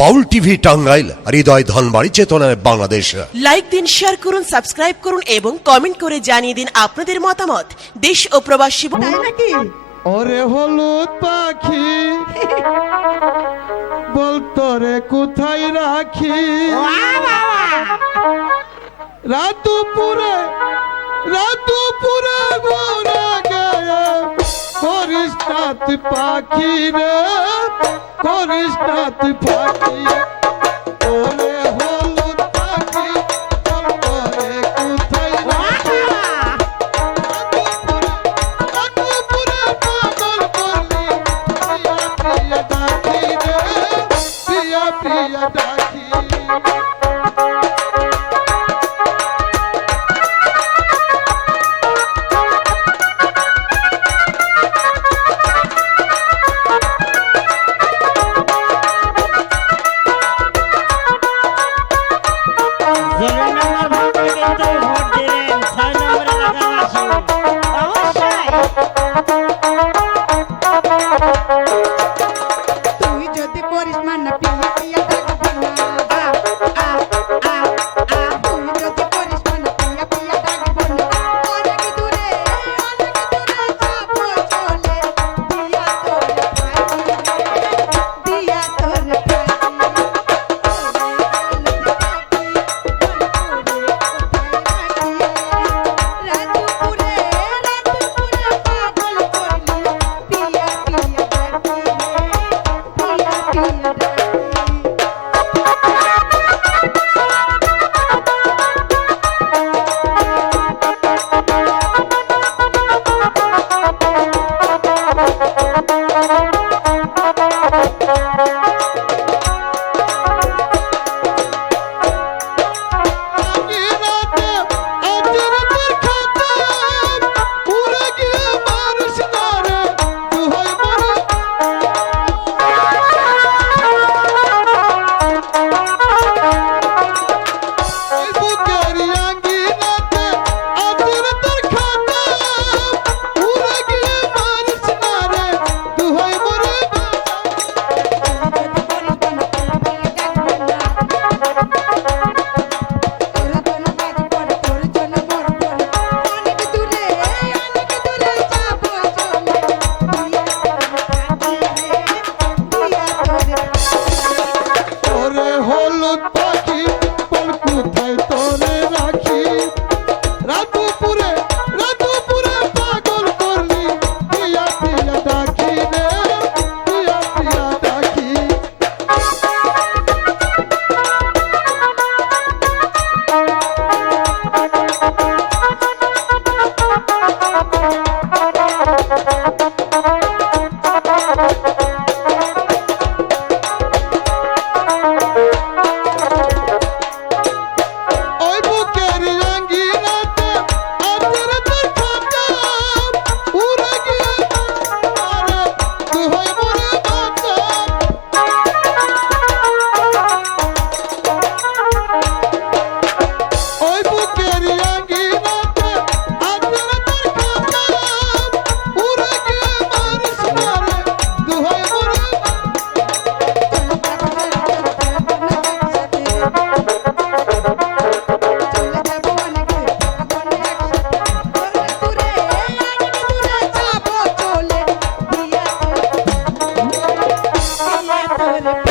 বাউল TV Tangail হৃদয় ধনবাড়ি চেতনায় Bangladesh. Like দিন শেয়ার করুন সাবস্ক্রাইব করুন এবং কমেন্ট করে জানিয়ে দিন আপনাদের মতামত। দেশ ও প্রবাসী নাকি? ওরে হলুদ পাখি বলতো রে কোথায় রাখি? রাতুপুরে রাতুপুরে করিস না তুই পাখি রে। করিস না তুই পাখি। ওরে হলুদ Oh.